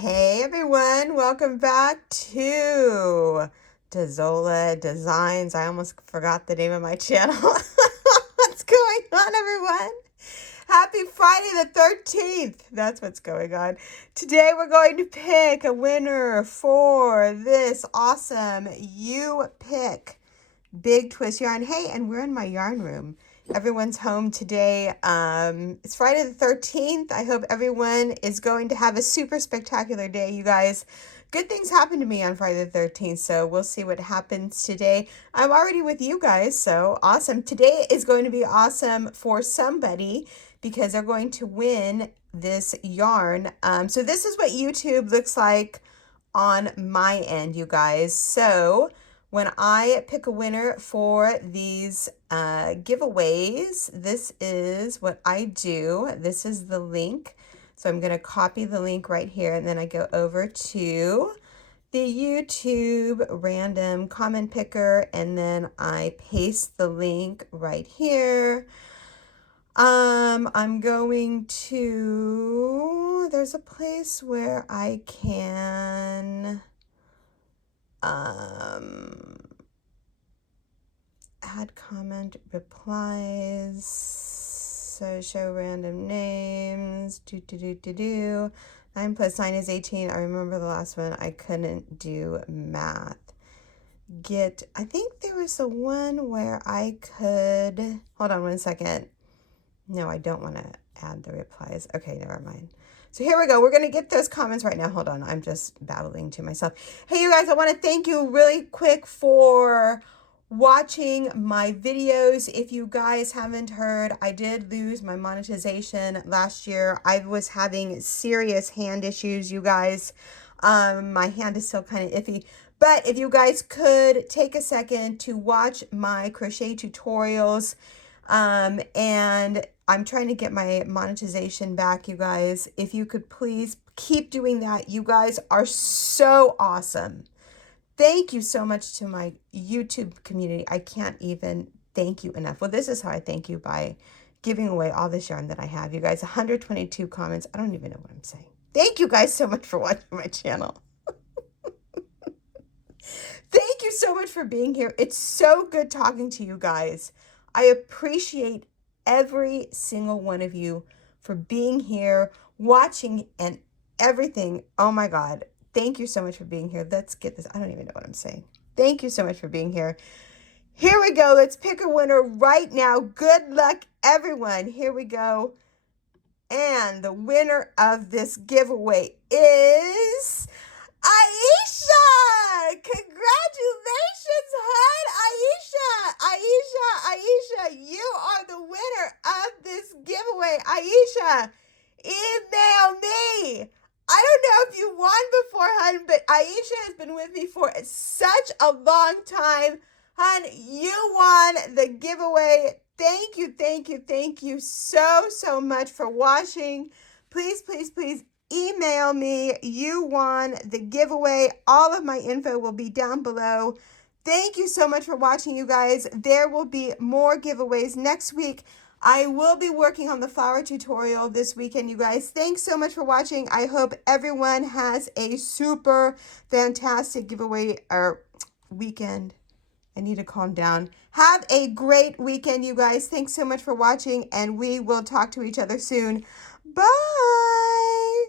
Hey everyone, welcome back to Dazola Designs. I almost forgot the name of my channel. What's going on, everyone? Happy Friday the 13th. That's what's going on. Today we're going to pick a winner for this awesome You Pick Big Twist yarn. Hey, and we're in my yarn room. Everyone's home today. It's Friday the 13th. I hope everyone is going to have a super spectacular day, you guys. Good things happen to me on Friday the 13th, so we'll see what happens today. I'm already with you guys, so awesome. Today is going to be awesome for somebody because they're going to win this yarn. So this is what YouTube looks like on my end, you guys. So when I pick a winner for these giveaways, this is what I do. This is the link. So I'm going to copy the link right here, and then I go over to the YouTube random comment picker, and then I paste the link right here. I'm going to, there's a place where I can add comment replies, so show random names, 9 plus 9 is 18. I remember the last one, I couldn't do math. I think there was the one where I could, hold on one second. No, I don't want to add the replies. Okay, never mind. So here we go. We're going to get those comments right now. Hold on. I'm just babbling to myself. Hey, you guys, I want to thank you really quick for watching my videos. If you guys haven't heard, I did lose my monetization last year. I was having serious hand issues, you guys. My hand is still kind of iffy. But if you guys could take a second to watch my crochet tutorials, and I'm trying to get my monetization back, you guys. If you could please keep doing that. You guys are so awesome. Thank you so much to my YouTube community. I can't even thank you enough. Well, this is how I thank you, by giving away all this yarn that I have. You guys, 122 comments. I don't even know what I'm saying. Thank you guys so much for watching my channel. Thank you so much for being here. It's so good talking to you guys. I appreciate every single one of you for being here, watching, and everything. Oh my God. Thank you so much for being here. Let's get this. I don't even know what I'm saying. Thank you so much for being here. Here we go. Let's pick a winner right now. Good luck, everyone. Here we go. And the winner of this giveaway is Aisha! Congratulations, hun! Aisha, you are the winner of this giveaway. Aisha, email me. I don't know if you won before, hun, but Aisha has been with me for such a long time. Hun, you won the giveaway. Thank you so much for watching. Please email me. You won the giveaway. All of my info will be down below. Thank you so much for watching, you guys. There will be more giveaways next week. I will be working on the flower tutorial this weekend, you guys. Thanks so much for watching. I hope everyone has a super fantastic giveaway or weekend. I need to calm down. Have a great weekend, you guys. Thanks so much for watching, and we will talk to each other soon. Bye.